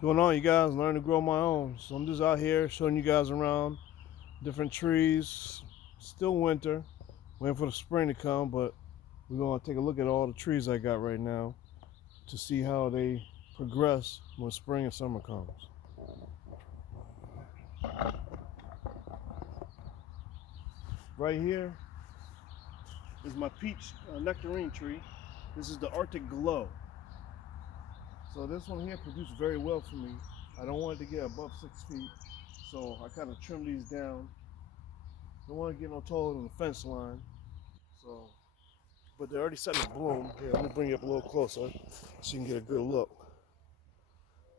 What's going on, you guys? Learning to grow my own. So I'm just out here showing you guys around different trees. Still winter, waiting for the spring to come, but we're gonna take a look at all the trees I got right now to see how they progress when spring and summer comes. Right here is my peach nectarine tree. This is the Arctic Glow. So this one here produced very well for me. I don't want it to get above 6 feet, so I kind of trim these down. Don't want to get no taller than the fence line. So, but they're already starting to bloom. Here, let me bring you up a little closer so you can get a good look.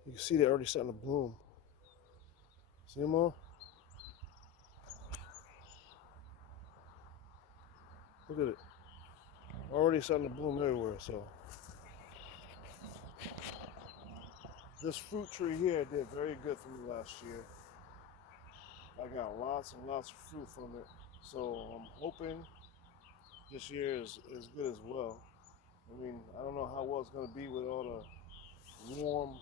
You can see they're already starting to bloom. See them all? Look at it. Already starting to bloom everywhere. So this fruit tree here did very good for me last year. I got lots and lots of fruit from it. So I'm hoping this year is good as well. I mean, I don't know how well it's going to be with all the warm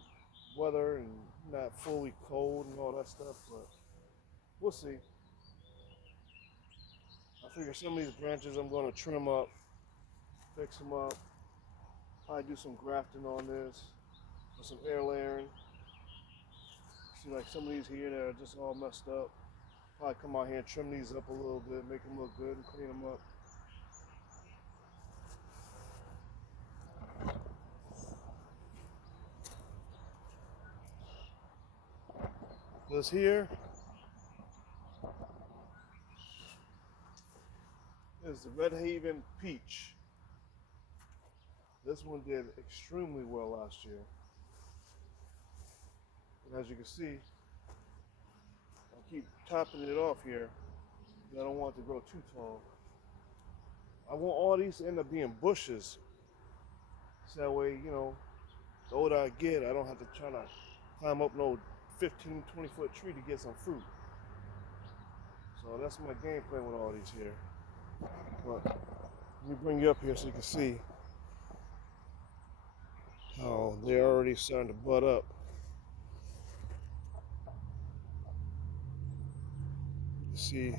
weather and not fully cold and all that stuff, but we'll see. I figure some of these branches I'm going to trim up, fix them up, probably do some grafting on this, or some air layering. See, like some of these here that are just all messed up, probably come out here and trim these up a little bit, make them look good and clean them up. This here is the Red Haven Peach. This one did extremely well last year. And as you can see, I keep topping it off here. I don't want it to grow too tall. I want all these to end up being bushes. So that way, you know, the older I get, I don't have to try to climb up no 15, 20-foot tree to get some fruit. So that's my game plan with all these here. But let me bring you up here so you can see how they're already starting to bud up. You see,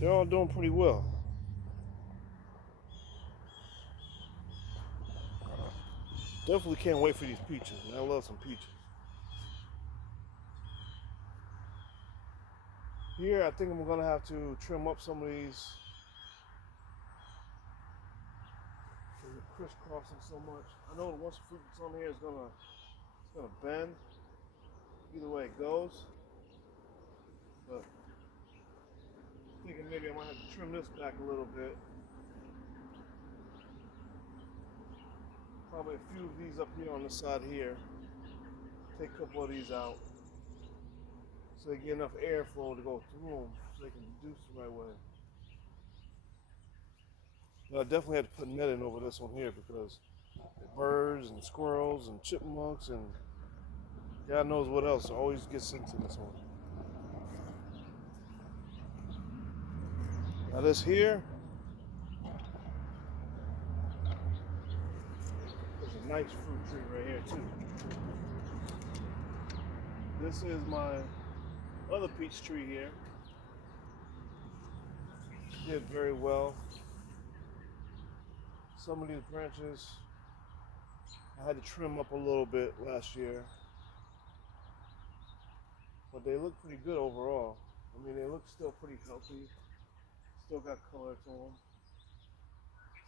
they're all doing pretty well. Definitely can't wait for these peaches. I love some peaches. Here, I think I'm gonna have to trim up some of these. They're crisscrossing so much. I know once the fruit that's on here is gonna bend. Either way it goes. But I'm thinking maybe I might have to trim this back a little bit. Probably a few of these up here on the side here. Take a couple of these out so they get enough airflow to go through them so they can reduce the right way. But I definitely had to put netting over this one here because birds and squirrels and chipmunks and God knows what else always gets into this one. Now this here is a nice fruit tree right here too. This is my other peach tree here. Did very well. Some of these branches I had to trim up a little bit last year, but they look pretty good overall. I mean, they look still pretty healthy. Still got color to them.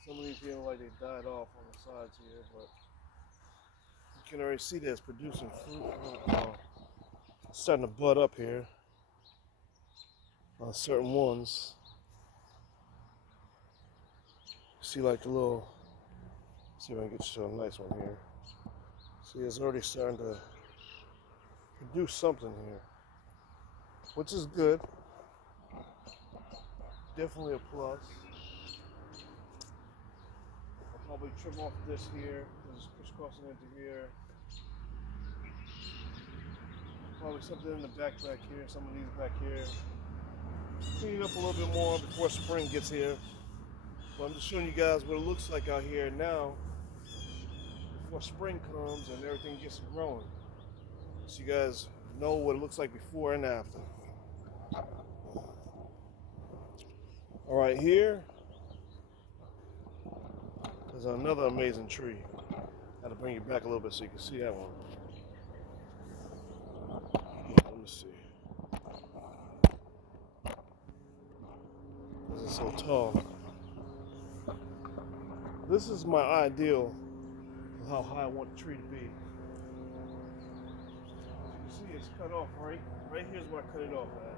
Some of these here look like they died off on the sides here, but you can already see that it's producing fruit. It's starting to bud up here on certain ones. See like the little, see if I can get you a nice one here. See, it's already starting to produce something here, which is good. Definitely a plus. I'll probably trim off this here because it's crisscrossing into here. Probably something in the back here, some of these back here. Clean it up a little bit more before spring gets here. But I'm just showing you guys what it looks like out here now before spring comes and everything gets growing. So you guys know what it looks like before and after. All right, here is another amazing tree. Got to bring you back a little bit so you can see that one. Let me see. This is so tall. This is my ideal of how high I want the tree to be. As you can see, it's cut off right here's where I cut it off at.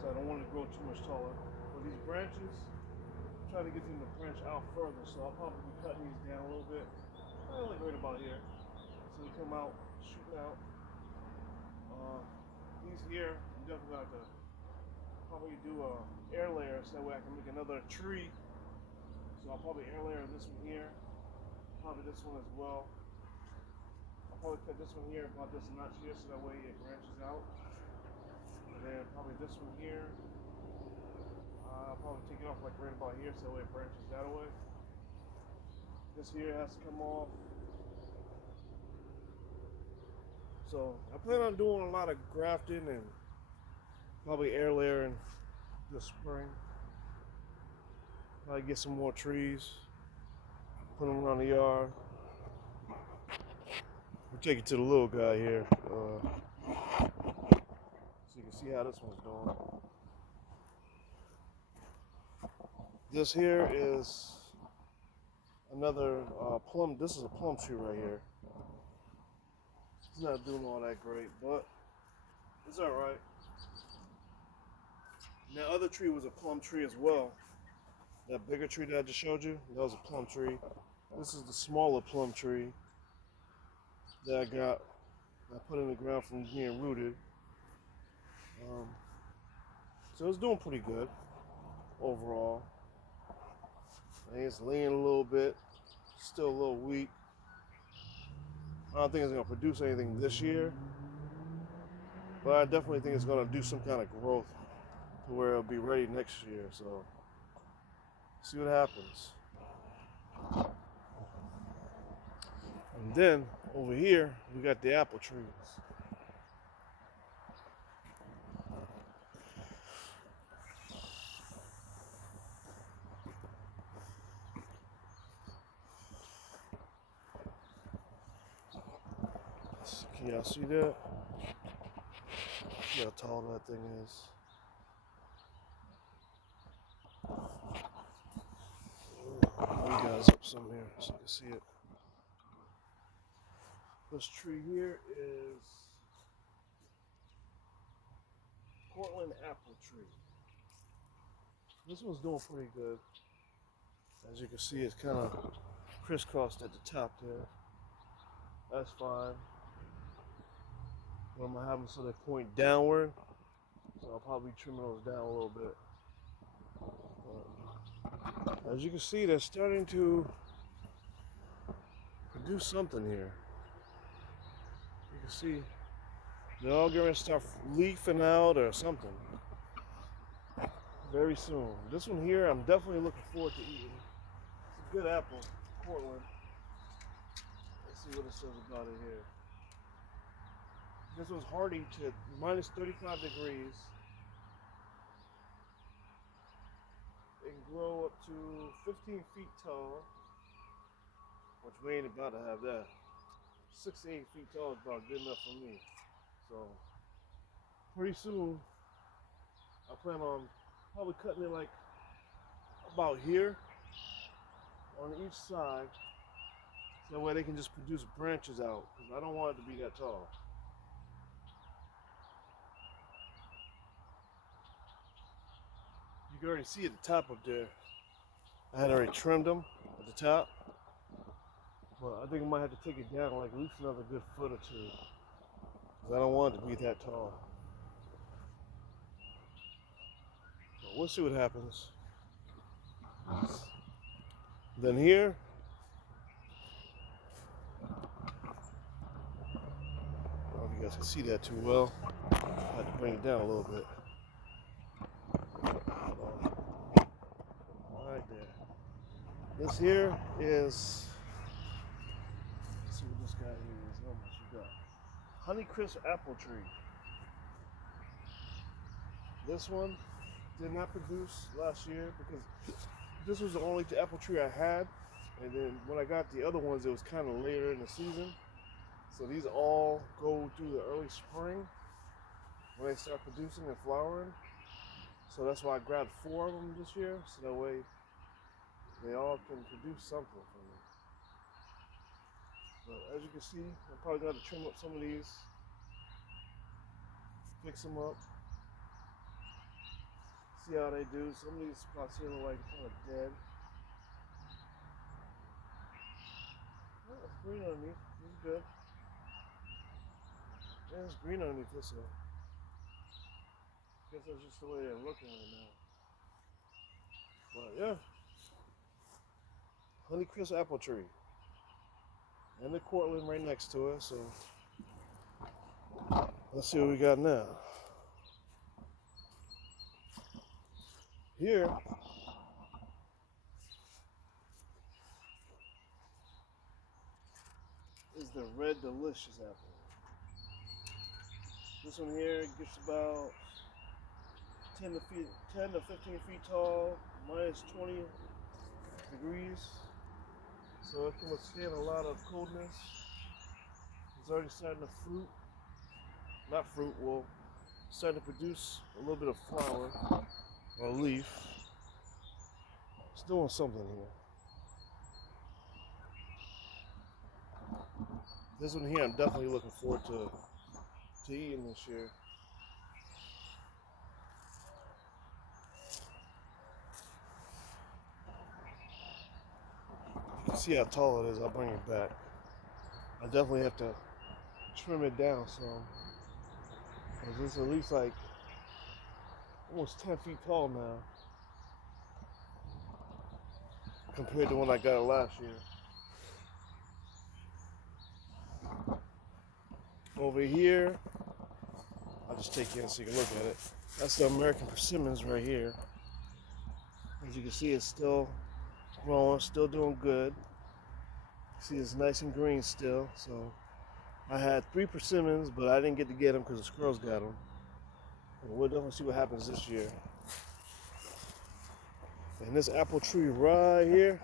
So I don't want it to grow too much taller. But these branches, I'm trying to get them to branch out further, so I'll probably be cutting these down a little bit. Like right about here. So they come out, shooting out. These here, I'm definitely going to have to probably do a air layer so that way I can make another tree. So I'll probably air layer this one here, probably this one as well. I'll probably cut this one here about this notch here so that way it branches out. And then probably this one here. I'll probably take it off like right about here so that way it branches that way. This here has to come off. So I plan on doing a lot of grafting and probably air layering this spring. Probably get some more trees, put them around the yard. We'll take it to the little guy here, so you can see how this one's doing. This here is another plum. This is a plum tree right here. It's not doing all that great, but it's all right. And that other tree was a plum tree as well. That bigger tree that I just showed you, that was a plum tree. This is the smaller plum tree that I put in the ground from being rooted. So it's doing pretty good overall. I think it's leaning a little bit, still a little weak. I don't think it's going to produce anything this year, but I definitely think it's going to do some kind of growth to where it'll be ready next year. So, see what happens. And then over here, we got the apple trees. Can y'all see that? See how tall that thing is. You guys up some here so you can see it. This tree here is Portland apple tree. This one's doing pretty good. As you can see, it's kind of crisscrossed at the top there. That's fine. But I'm gonna have them so they point downward. So I'll probably be trimming those down a little bit. As you can see, they're starting to produce something here. You can see they're all going to start leafing out or something very soon. This one here, I'm definitely looking forward to eating. It's a good apple, Portland. Let's see what it says about it here. This one's hardy to minus 35 degrees. It can grow up to 15 feet tall, which we ain't about to have that. 6 to 8 feet tall is about good enough for me. So, pretty soon, I plan on probably cutting it like about here on each side, so that way they can just produce branches out, because I don't want it to be that tall. You can already see at the top up there, I had already trimmed them at the top, but I think I might have to take it down like at least another good foot or two, because I don't want it to be that tall. But we'll see what happens. Then here, I don't know if you guys can see that too well. I have to bring it down a little bit. Right there. This here is guy here is, how much we got? Honeycrisp apple tree. This one did not produce last year because this was the only apple tree I had. And then when I got the other ones, it was kind of later in the season. So these all go through the early spring when they start producing and flowering. So that's why I grabbed 4 of them this year, so that way they all can produce something for me. But as you can see, I'm probably going to trim up some of these, fix them up, see how they do. Some of these spots here look like kind of dead. Oh, it's green underneath. This is good. Yeah, it's green underneath this one. Guess that's just the way they're looking right now. But yeah, Honeycrisp apple tree, and the Cortland right next to it. So let's see what we got now. Here is the Red Delicious apple. This one here gets about 10 to 15 feet tall, minus 20 degrees. So it can withstand a lot of coldness. It's already starting to fruit. Not fruit, well, starting to produce a little bit of flower or leaf. It's doing something here. This one here I'm definitely looking forward to eating this year. You can see how tall it is. I'll bring it back. I definitely have to trim it down some. This is at least like almost 10 feet tall now compared to when I got it last year. Over here, I'll just take you in so you can look at it. That's the American persimmons right here. As you can see, it's still growing, still doing good. See, it's nice and green still. So I had 3 persimmons, but I didn't get to get them because the squirrels got them. And we'll definitely see what happens this year. And this apple tree right here,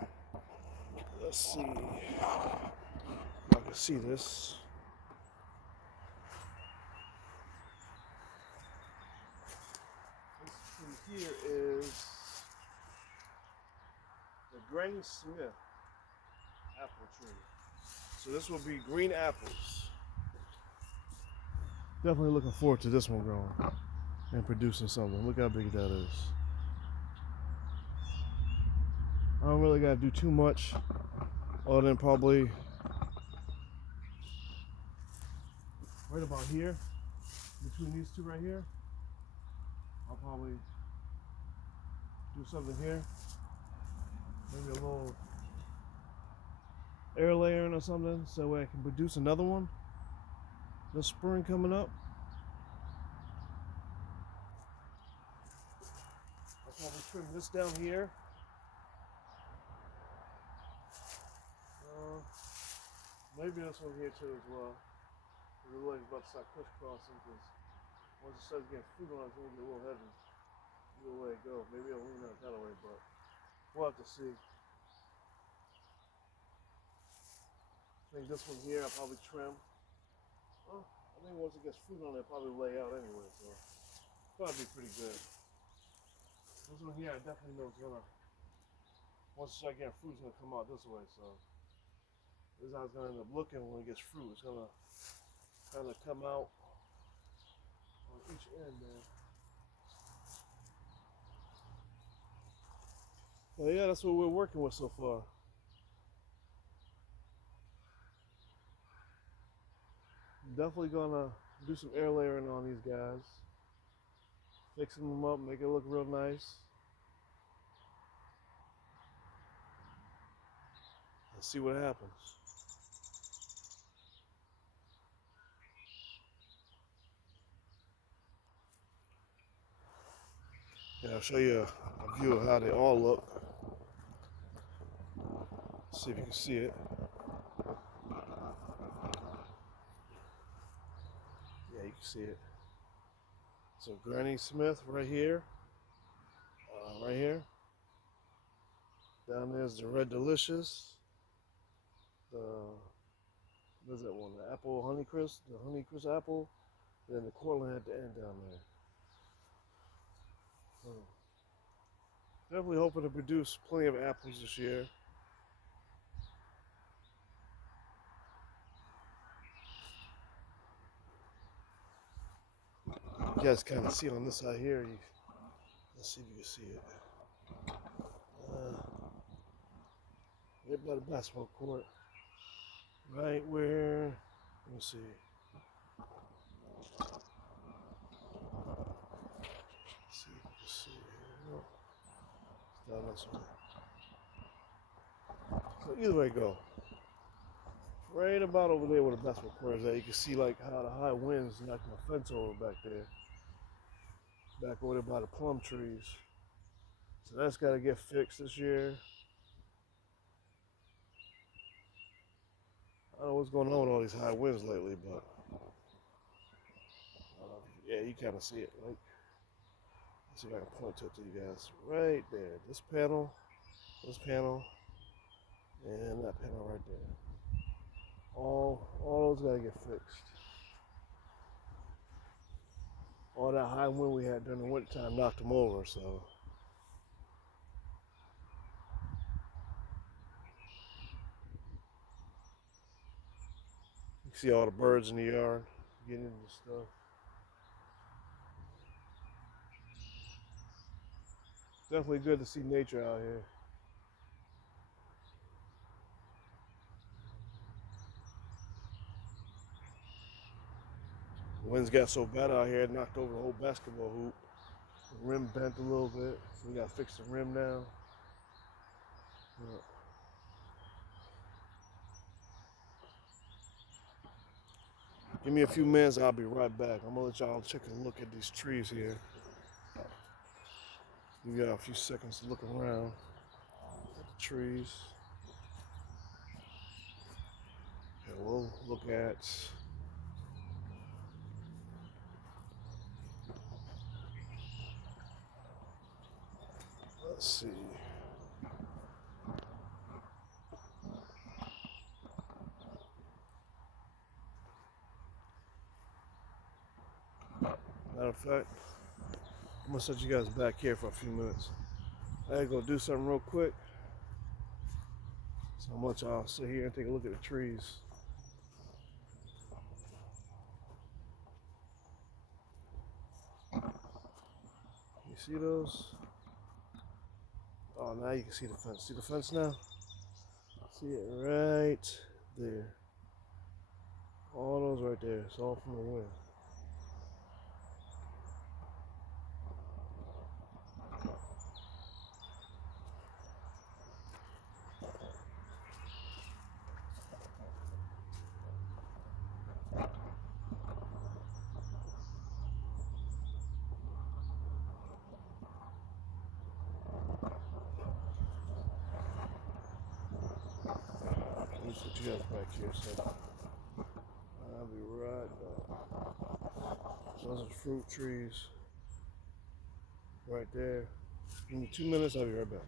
let's see if I can see this. This tree here is the Granny Smith apple tree. So this will be green apples. Definitely looking forward to this one growing and producing something. Look how big that is. I don't really got to do too much other than probably right about here, between these two right here. I'll probably do something here. Maybe a little air layering or something so that way I can produce another one this spring coming up. I'll probably trim this down here. Maybe this one here too as well. It looks like it's about to start crisscrossing because once it starts getting fruit on it, it's going to get a little heavy. Either way it goes. Maybe I'll lean out that way, but we'll have to see. I think this one here I'll probably trim. Well, I think once it gets fruit on it, it'll probably lay out anyway, so it'll probably be pretty good. This one here I definitely know it's gonna, once it starts getting fruit, it's gonna come out this way, so this is how it's gonna end up looking when it gets fruit. It's gonna kind of come out on each end there. Well, yeah, that's what we're working with so far. Definitely gonna do some air layering on these guys, fixing them up, make it look real nice. Let's see what happens. Yeah, I'll show you a view of how they all look. See if you can see it. can see it. So Granny Smith right here. Right here. Down there's the Red Delicious. The what's that one? The apple Honeycrisp, the Honeycrisp apple, and then the Cortland at the end down there. So definitely hoping to produce plenty of apples this year. You guys kind of see it on this side here. Let's see if you can see it. Right by the basketball court. Right where, let me see. See if you can see it here. No. It's down this way. So either way go. Right about over there where the basketball court is at, you can see like how the high winds knocking the fence over back there. Back over there by the plum trees. So that's got to get fixed this year. I don't know what's going on with all these high winds lately, but yeah, you kind of see it. Like, let's see if I can point to it to you guys. Right there, this panel, and that panel right there. All those gotta get fixed. All that high wind we had during the wintertime knocked them over, so. You see all the birds in the yard getting into stuff. Definitely good to see nature out here. The winds got so bad out here, it knocked over the whole basketball hoop. The rim bent a little bit, so we gotta fix the rim now. Yeah. Give me a few minutes, I'll be right back. I'm gonna let y'all take a look at these trees here. We got a few seconds to look around at the trees. And we'll look at let's see. Matter of fact, I'm gonna set you guys back here for a few minutes. I gotta go do something real quick. So I'm gonna let y'all sit here and take a look at the trees. You see those? Oh, now you can see the fence. See the fence now? See it right there. All those right there. It's all from the wind. Let me put you guys back here, so I'll be right back. So those are fruit trees right there. Give me 2 minutes, I'll be right back.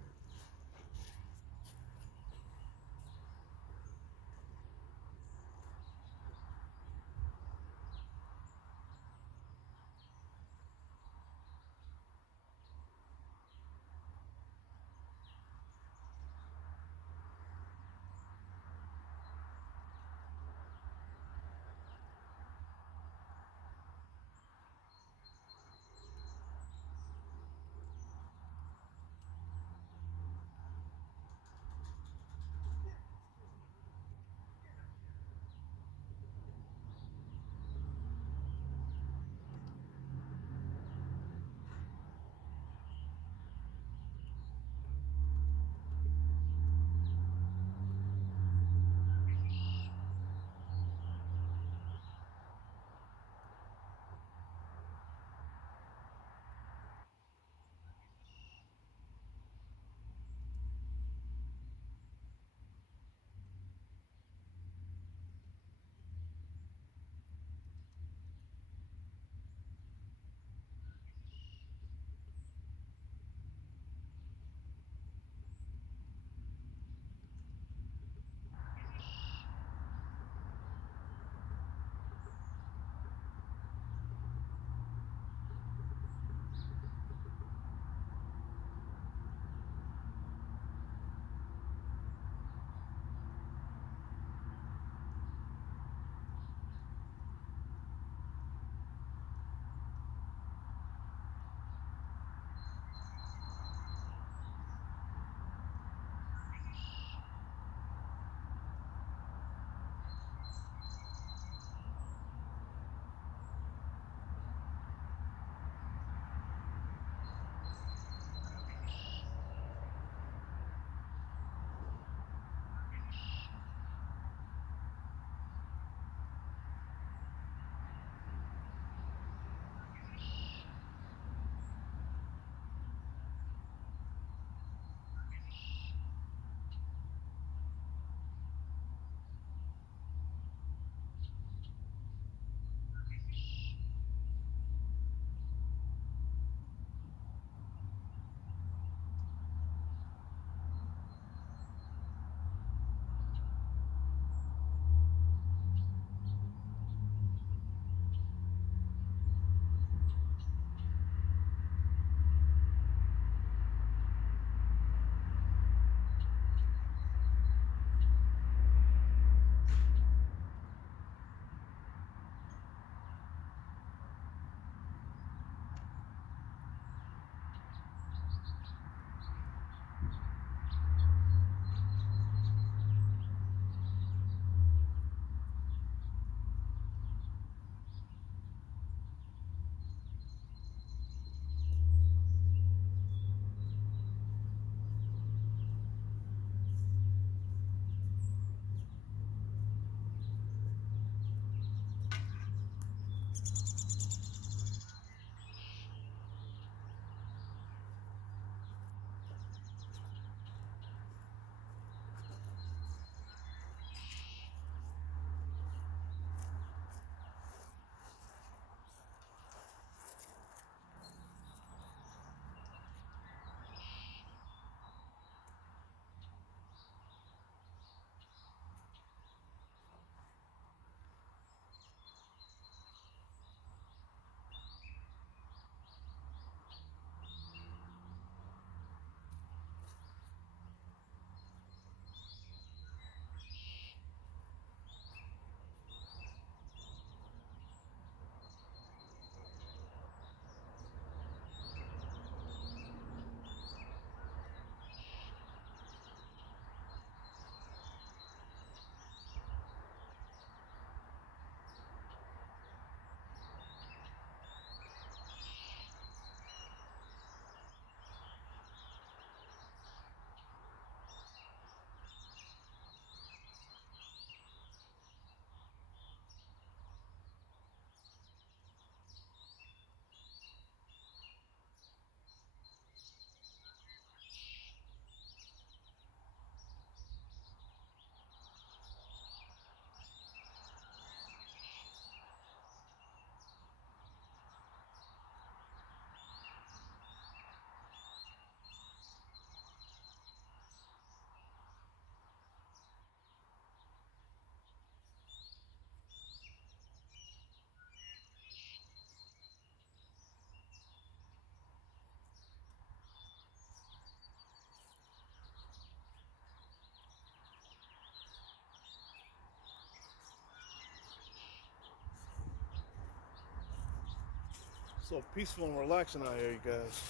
So peaceful and relaxing out here, you guys.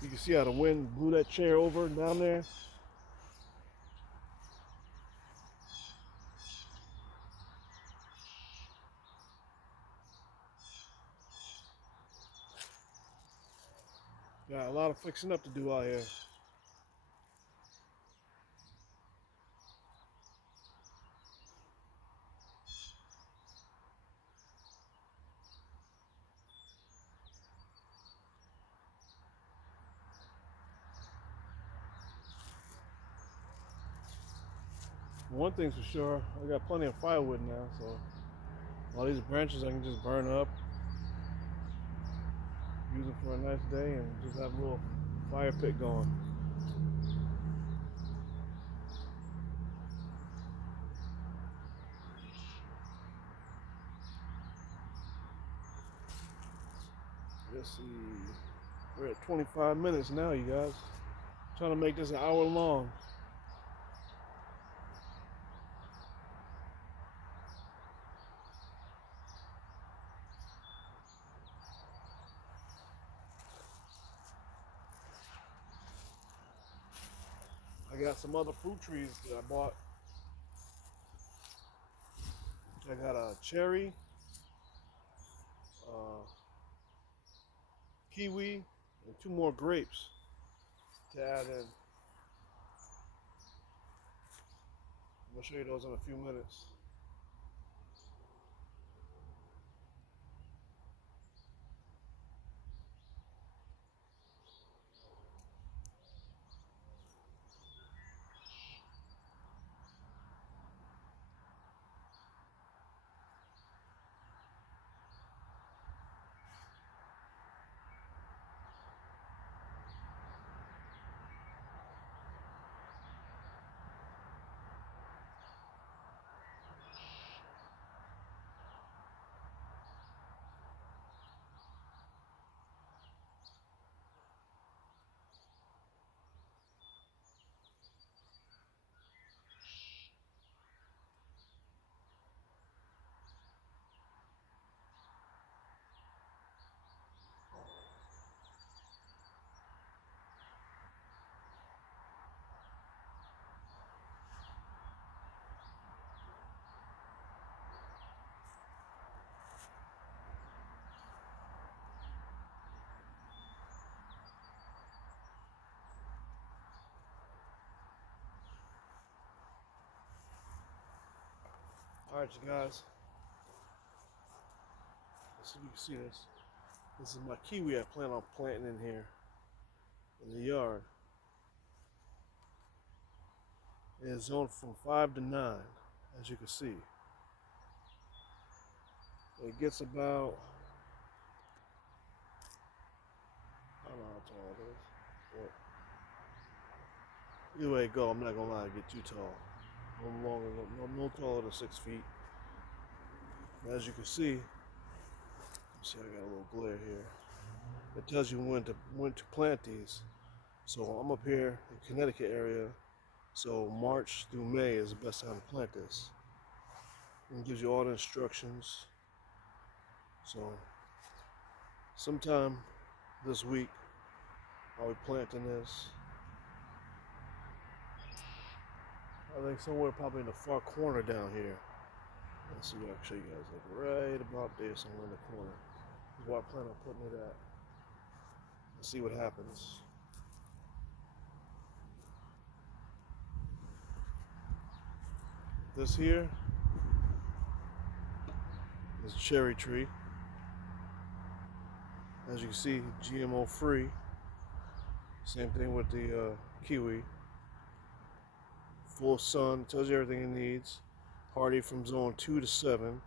You can see how the wind blew that chair over and down there. Got a lot of fixing up to do out here. One thing's for sure, I got plenty of firewood now, so all these branches I can just burn up, use it for a nice day, and just have a little fire pit going. Let's see, we're at 25 minutes now, you guys. Trying to make this an hour long. I got some other fruit trees that I bought. I got a cherry, kiwi, and 2 more grapes to add in. I'm gonna show you those in a few minutes. Alright, you guys. Let's see if you can see this. This is my kiwi I plan on planting in here in the yard. It is zoned from 5 to 9, as you can see. It gets about, I don't know how tall it is. But either way it go, I'm not gonna lie, it get too tall. No longer, no taller than 6 feet. As you can see, I got a little glare here. It tells you when to plant these. So I'm up here in Connecticut area. So March through May is the best time to plant this. It gives you all the instructions. So sometime this week I'll be planting this. I think somewhere probably in the far corner down here. Let's see, I'll show you guys, like right about there, somewhere in the corner. Is where I plan on putting it at. Let's see what happens. This here is a cherry tree. As you can see, GMO free. Same thing with the kiwi. Full sun, tells you everything it needs. Hardy from zone 2 to 7.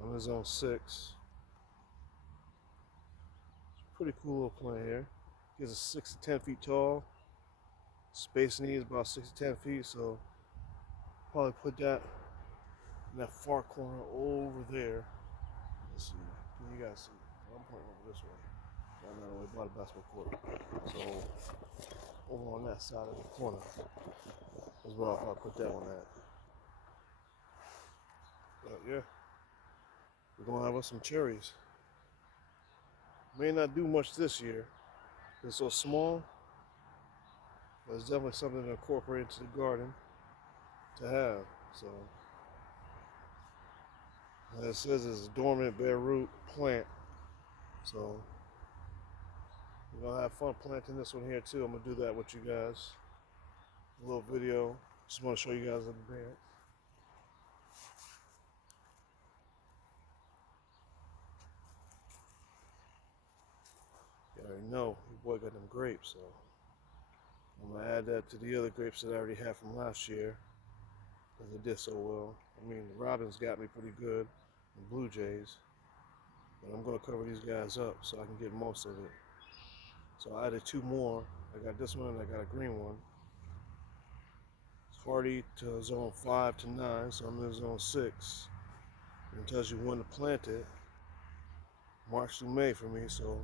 I'm in zone 6. It's a pretty cool little plant here. It's 6 to 10 feet tall. Space needs about 6 to 10 feet, so Probably put that in that far corner over there. Let's see. You guys see. I'm pointing over this way. Down that way by the basketball court. So over on that side of the corner is where I'll put that one at. But yeah, we're gonna have us some cherries. May not do much this year. It's so small, but it's definitely something to incorporate into the garden to have. So, as it says, it's a dormant bare root plant. So, we're gonna have fun planting this one here too. I'm gonna do that with you guys. A little video. Just want to show you guys in advance. You already know your boy got them grapes, so I'm gonna add that to the other grapes that I already had from last year, because they did so well. I mean, the robins got me pretty good, and blue jays, but I'm gonna cover these guys up so I can get most of it. So I added two more. I got this one and I got a green one. It's hardy to zone 5 to 9, so I'm in zone 6. And it tells you when to plant it. March through May for me, so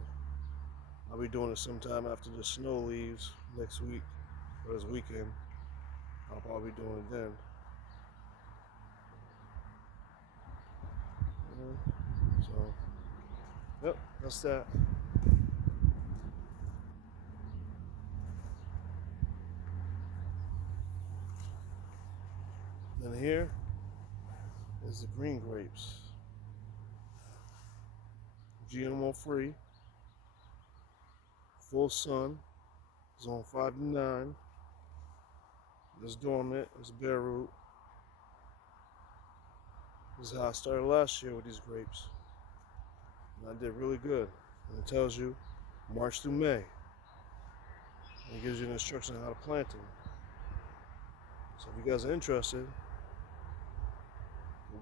I'll be doing it sometime after the snow leaves next week or this weekend. I'll probably be doing it then. Yeah. So, yep, that's that. Then here is the green grapes. GMO free, full sun, zone 5 to 9. It's dormant, it's bare root. This is how I started last year with these grapes. And I did really good. And it tells you March through May. And it gives you an instruction on how to plant them. So if you guys are interested,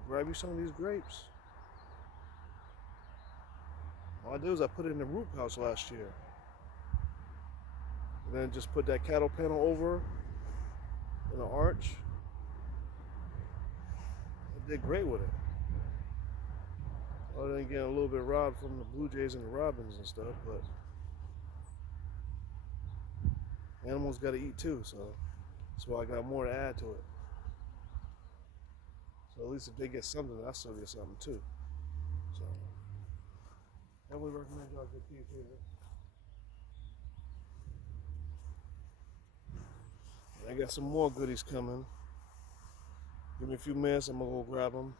grab you some of these grapes. All I did was I put it in the root pouch last year. And then just put that cattle panel over in an arch. I did great with it. Other than getting a little bit robbed from the blue jays and the robins and stuff, but animals got to eat too, so that's why I got more to add to it. So at least if they get something, I still get something too. So I would recommend y'all get these here. I got some more goodies coming. Give me a few minutes, I'm gonna go grab them.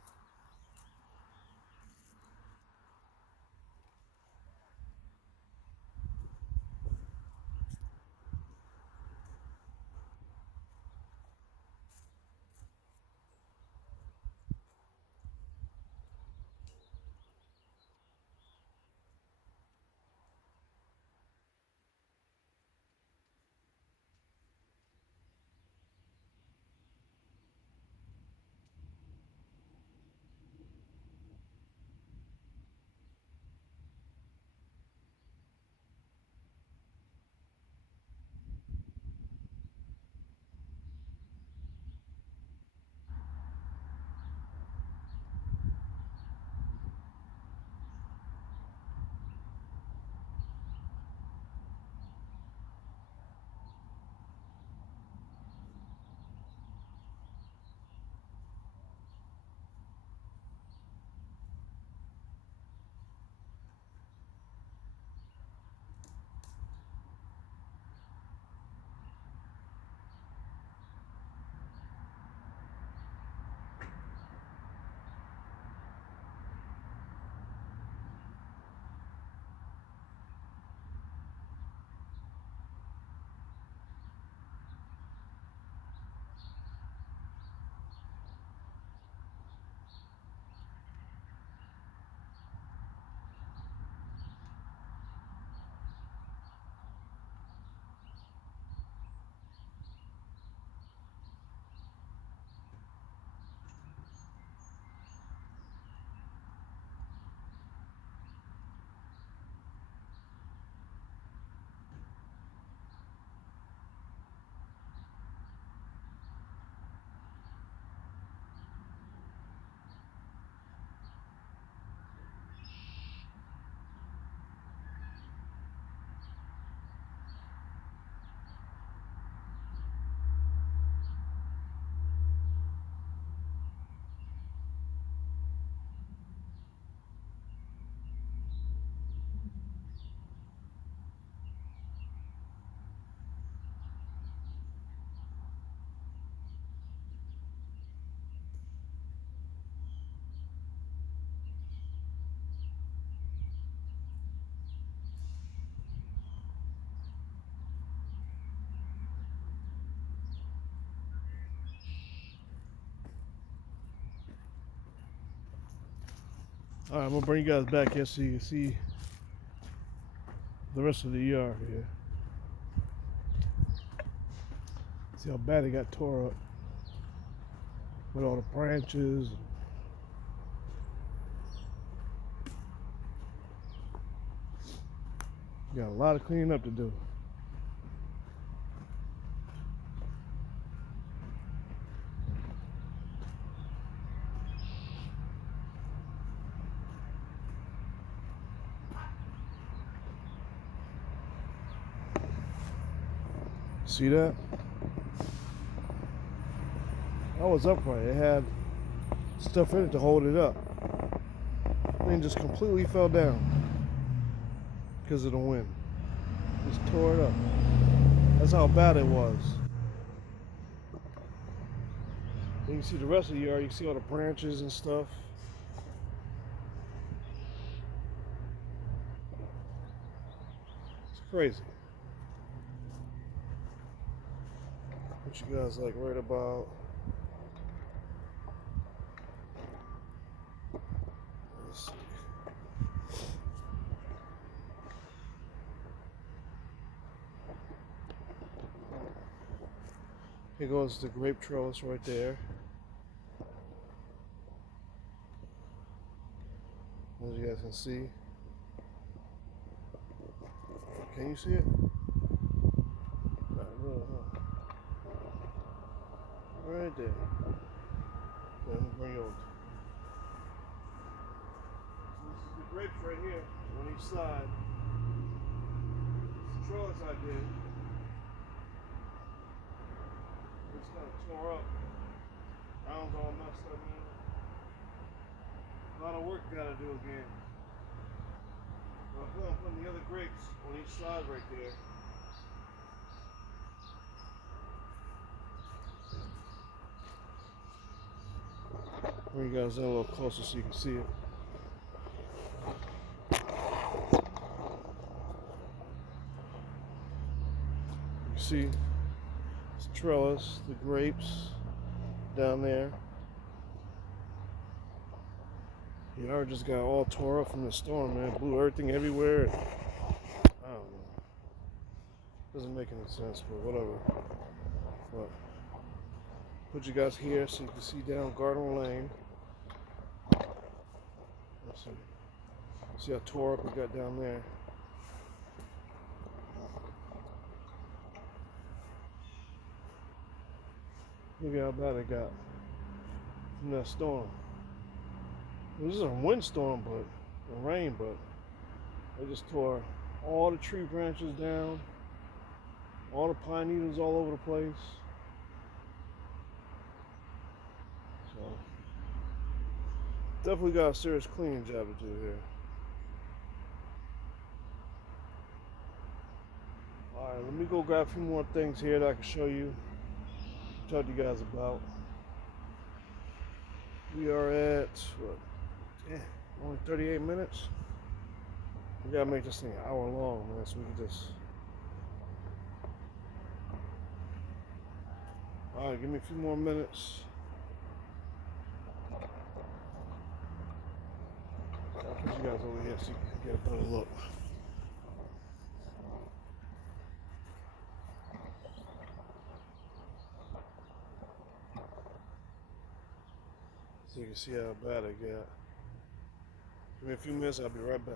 Alright, I'm gonna bring you guys back here so you can see the rest of the yard here. See how bad it got tore up with all the branches. Got a lot of cleaning up to do. See that? That was upright. It had stuff in it to hold it up. Thing just completely fell down because of the wind. Just tore it up. That's how bad it was. You can see the rest of the yard. You can see all the branches and stuff. It's crazy. What you guys like right about? Let's see. Here goes the grape trellis right there. As you guys can see. Can you see it? Not really, huh? Right there. Let me bring you over. So this is the grapes right here on each side. It's the trellis I did. It's kind of tore up. Rounds all messed up, man. A lot of work gotta do again. But I'm putting the other grapes on each side right there. Bring you guys in a little closer so you can see it. You see it's trellis, the grapes down there. The yard just got all tore up from the storm, man. Blew everything everywhere. I don't know. Doesn't make any sense, but whatever. But put you guys here so you can see down Garden Lane. Let's see. See how tore up we got down there. Look at how bad it got from that storm. This is a windstorm, but the rain, but they just tore all the tree branches down, all the pine needles all over the place. So definitely got a serious cleaning job to do here. Alright, let me go grab a few more things here that I can show you, talk to you guys about. We are at what? Only 38 minutes. We gotta make this thing an hour long, man, so we can just. Alright, give me a few more minutes. I'll put you guys over here so you can get a better look. So you can see how bad it got. Give me a few minutes, I'll be right back.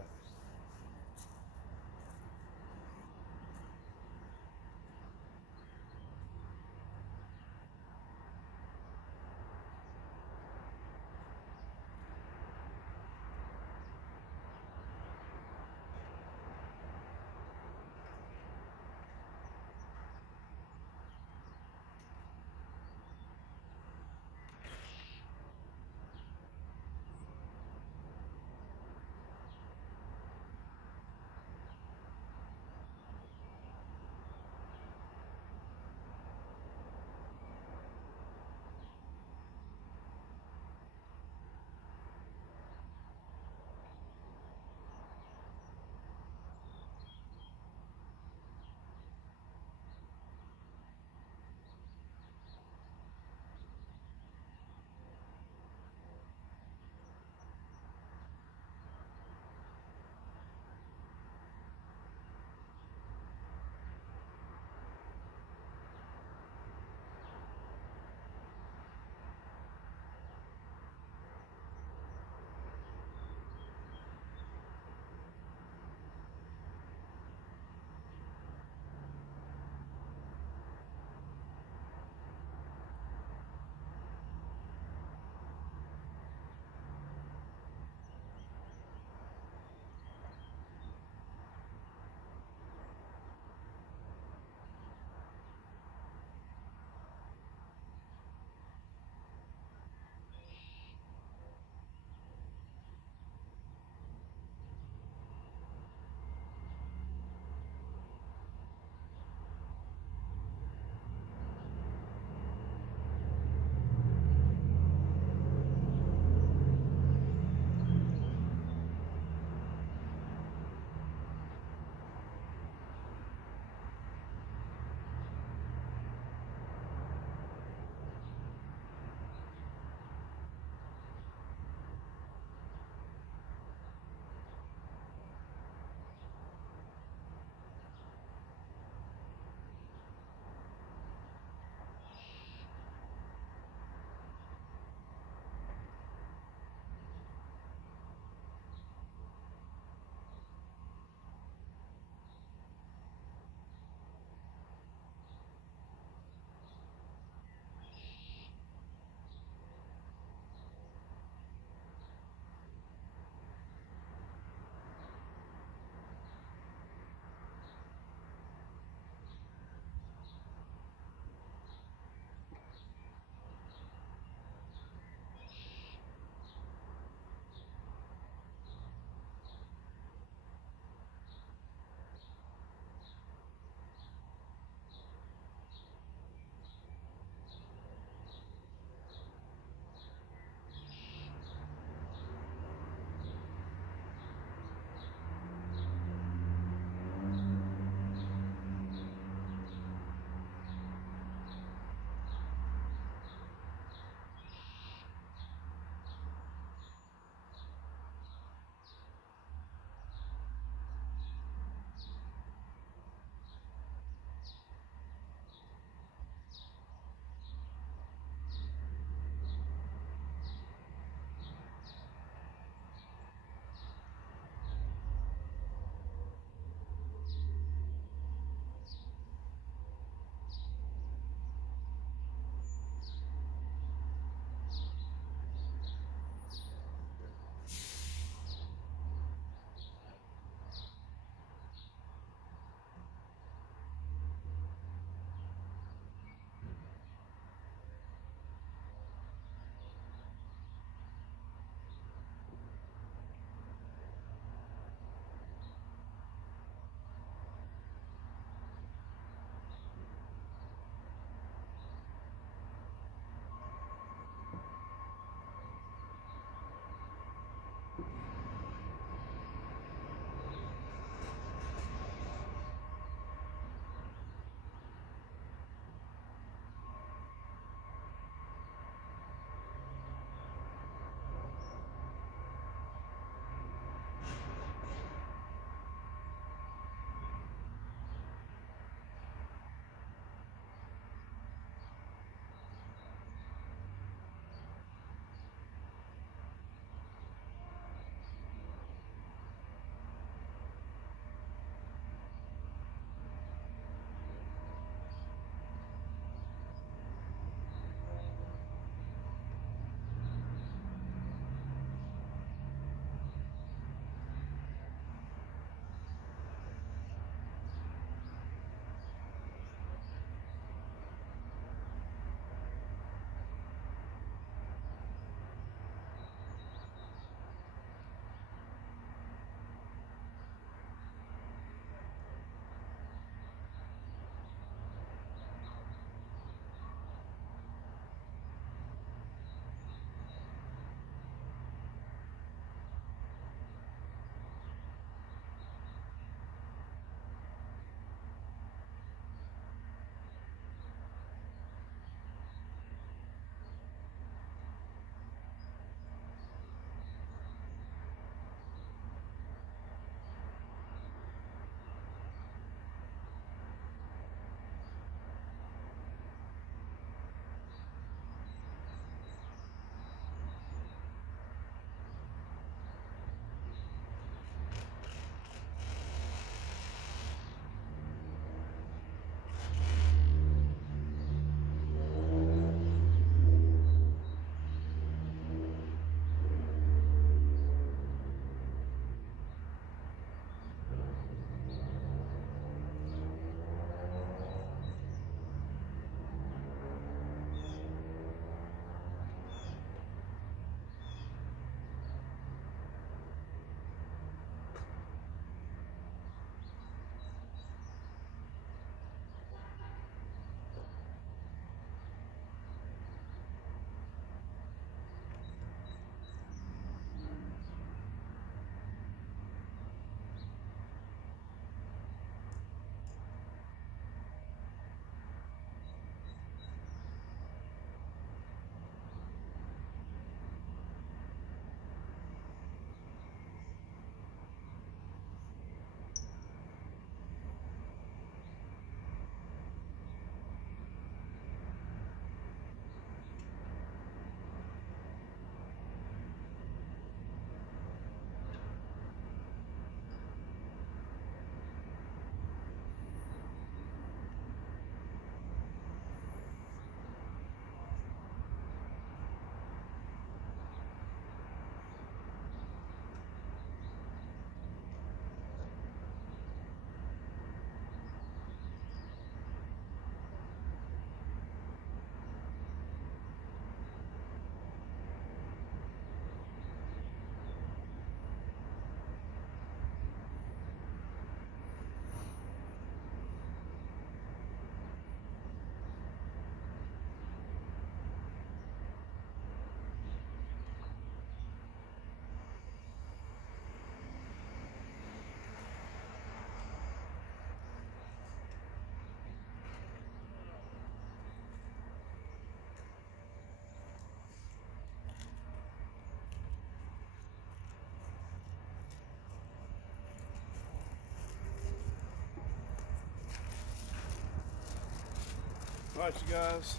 Alright, you guys.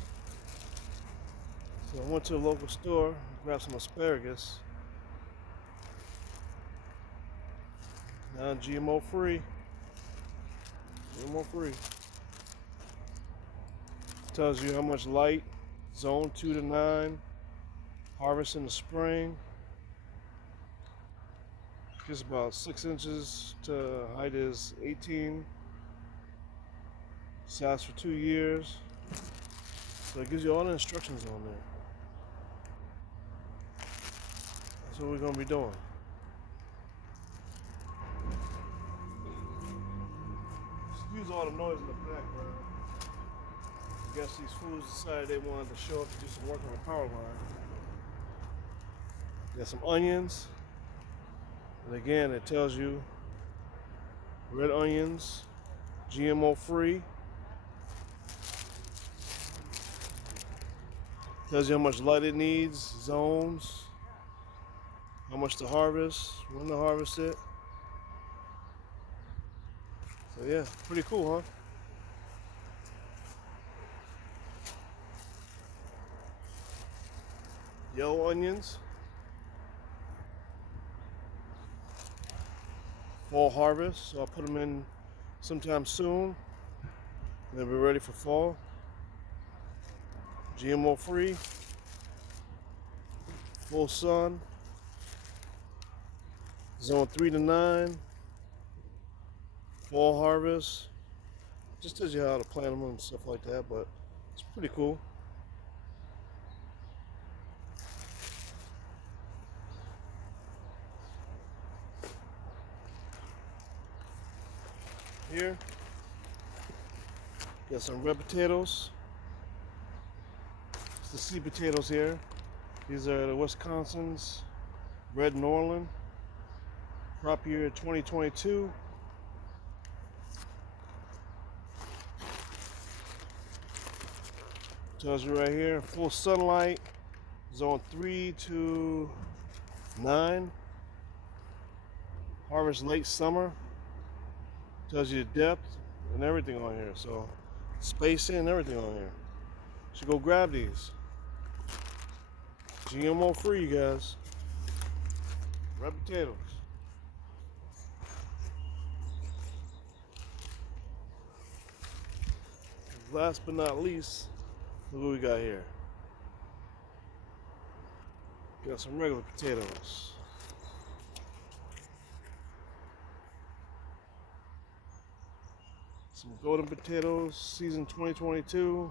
So I went to the local store, grabbed some asparagus. Now GMO free. GMO free. Tells you how much light, zone 2 to 9, harvest in the spring. Gets about 6 inches to height is 18. Lasts for 2 years. So it gives you all the instructions on there. That's what we're gonna be doing. Excuse all the noise in the background. I guess these fools decided they wanted to show up to do some work on the power line. Got some onions. And again, it tells you red onions, GMO free. Tells you how much light it needs, zones, how much to harvest, when to harvest it. So yeah, pretty cool, huh? Yellow onions. Fall harvest, so I'll put them in sometime soon. They'll be ready for fall. GMO free. Full sun. Zone 3 to 9. Fall harvest. Just tells you how to plant them and stuff like that, but it's pretty cool. Here, got some red potatoes. It's the seed potatoes here. These are the Wisconsin's Red Norland. Crop year 2022. Tells you right here, full sunlight, zone 3 to 9. Harvest late summer. Tells you the depth and everything on here. So spacing and everything on here. Should go grab these. GMO free, you guys. Red potatoes. Last but not least, look what we got here. Got some regular potatoes. Some golden potatoes, season 2022.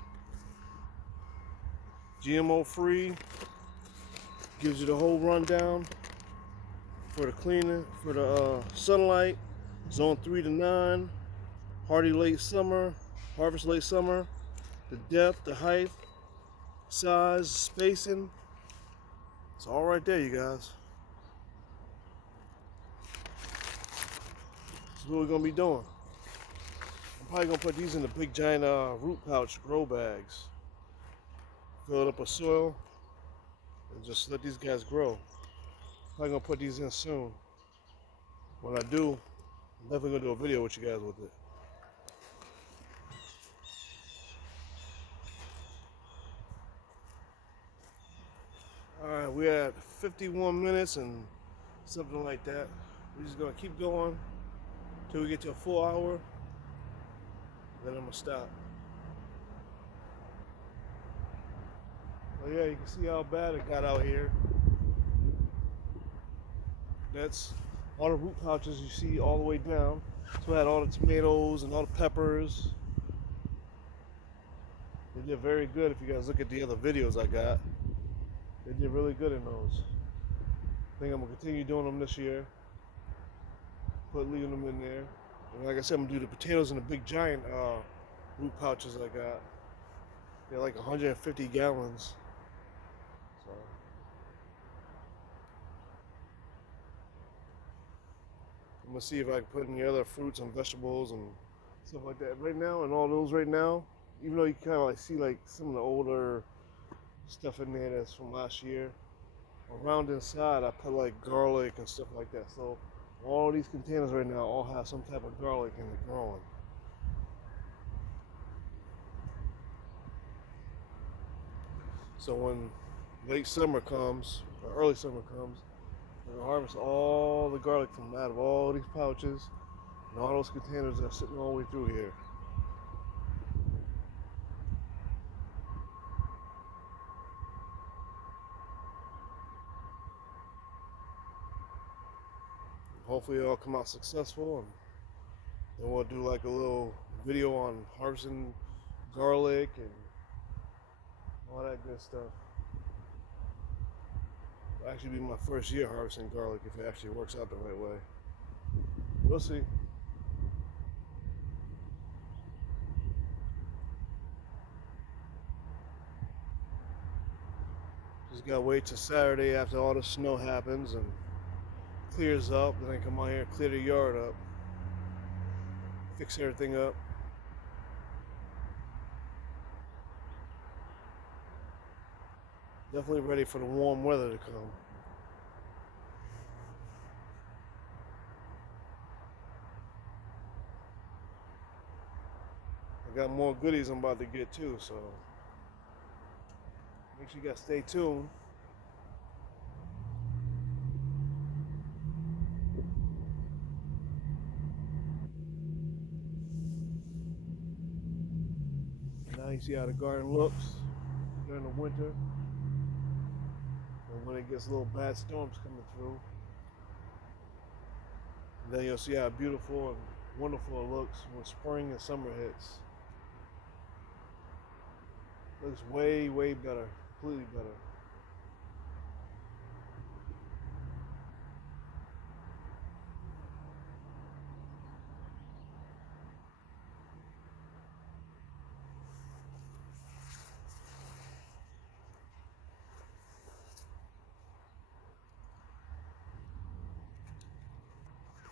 GMO free. Gives you the whole rundown for the cleaning, for the sunlight. Zone 3 to 9. Hardy late summer. Harvest late summer. The depth, the height, size, spacing. It's all right there, you guys. This is what we're gonna be doing. I'm probably gonna put these in the big giant root pouch grow bags. Fill it up with soil and just let these guys grow. Probably gonna put these in soon. When I do, I'm definitely gonna do a video with you guys with it. Alright, we're at 51 minutes and something like that. We're just gonna keep going till we get to a full hour. Then I'm gonna stop. Oh yeah, you can see how bad it got out here. That's all the root pouches you see all the way down. So I had all the tomatoes and all the peppers. They did very good if you guys look at the other videos I got. They did really good in those. I think I'm gonna continue doing them this year. Leaving them in there. And like I said, I'm gonna do the potatoes in the big giant root pouches I got. They're like 150 gallons. So I'm gonna see if I can put any other fruits and vegetables and stuff like that right now. And all those right now, even though you kind of like see like some of the older stuff in there that's from last year. Around inside, I put like garlic and stuff like that. So all these containers right now all have some type of garlic in it growing. So when late summer comes, or early summer comes, we're gonna harvest all the garlic from out of all these pouches and all those containers that are sitting all the way through here. Hopefully it'll come out successful, and then we'll do like a little video on harvesting garlic and all that good stuff. It'll actually be my first year harvesting garlic if it actually works out the right way. We'll see. Just gotta wait till Saturday after all the snow happens and clears up, then I come out here and clear the yard up, fix everything up. Definitely ready for the warm weather to come. I got more goodies I'm about to get too, so make sure you guys stay tuned. Now you see how the garden looks during the winter, and when it gets little bad storms coming through. And then you'll see how beautiful and wonderful it looks when spring and summer hits. Looks way, way better, completely better.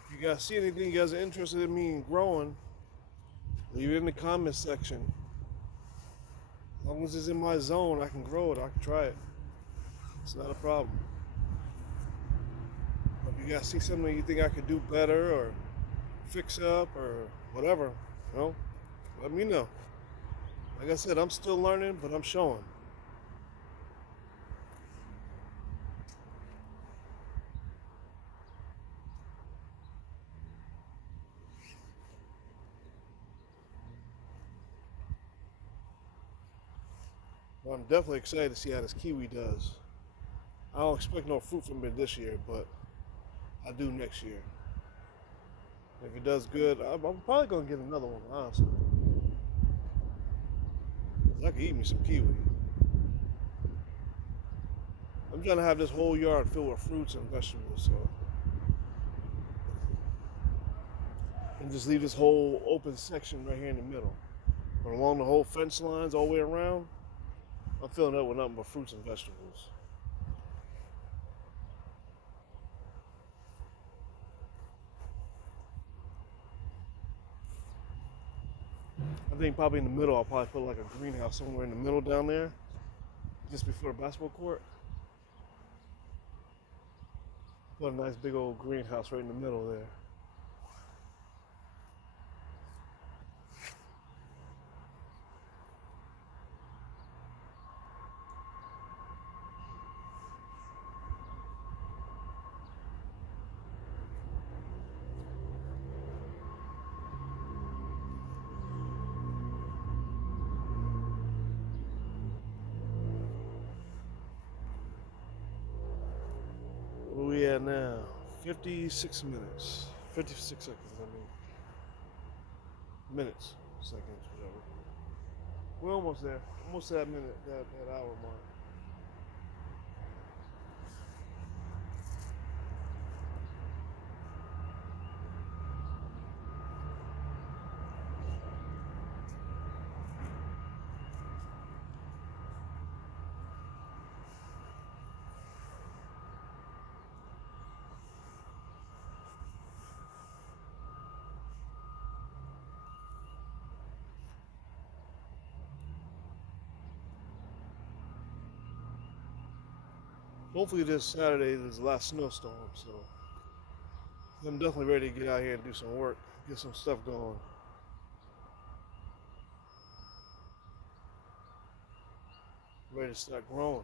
If you guys see anything you guys are interested in me in growing, leave it in the comments section. As long as it's in my zone, I can grow it, I can try it. It's not a problem. If you guys see something you think I could do better or fix up or whatever, let me know. Like I said, I'm still learning, but I'm showing. Well, I'm definitely excited to see how this kiwi does. I don't expect no fruit from it this year, but I do next year. If it does good, I'm probably gonna get another one, honestly. 'Cause I could eat me some kiwi. I'm trying to have this whole yard filled with fruits and vegetables, so. And just leave this whole open section right here in the middle. But along the whole fence lines all the way around, I'm filling up with nothing but fruits and vegetables. I think probably in the middle, I'll probably put like a greenhouse somewhere in the middle down there, just before the basketball court. Put a nice big old greenhouse right in the middle there. Where we at now? 56 minutes. 56 seconds, I mean. Minutes. Seconds, whatever. We're almost there. Almost that minute, that hour mark. Hopefully this Saturday is the last snowstorm, so I'm definitely ready to get out here and do some work, get some stuff going. ready to start growing.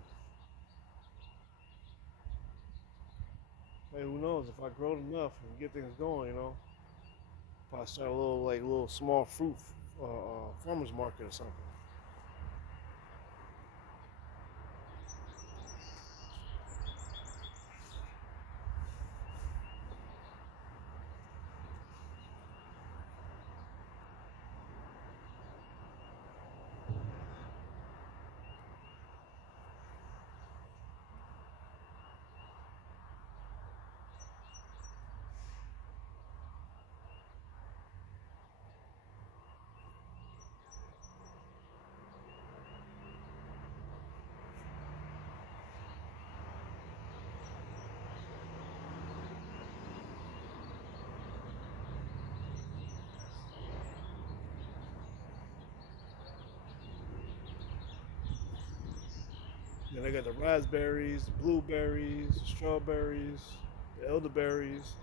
Hey, who knows? If I grow enough and get things going, if I start a little small fruit farmers market or something. Then I got the raspberries, the blueberries, the strawberries, the elderberries.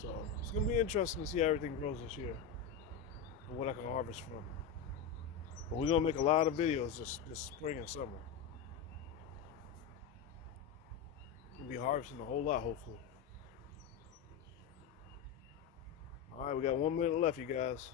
So it's gonna be interesting to see how everything grows this year and what I can harvest from. But we're gonna make a lot of videos this spring and summer. We'll be harvesting a whole lot, hopefully. All right, we got 1 minute left, you guys.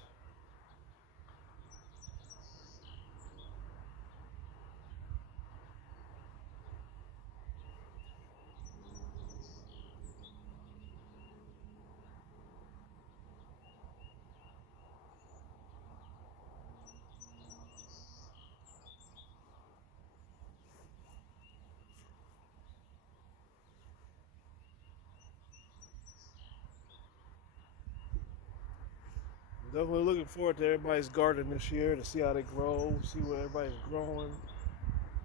Definitely looking forward to everybody's garden this year to see how they grow, see what everybody's growing,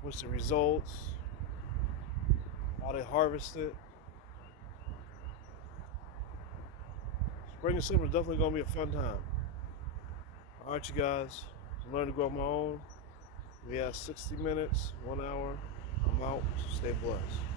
what's the results, how they harvest it. Spring and summer is definitely going to be a fun time. All right, you guys. I'm learning to grow on my own. We have 60 minutes, 1 hour. I'm out. Stay blessed.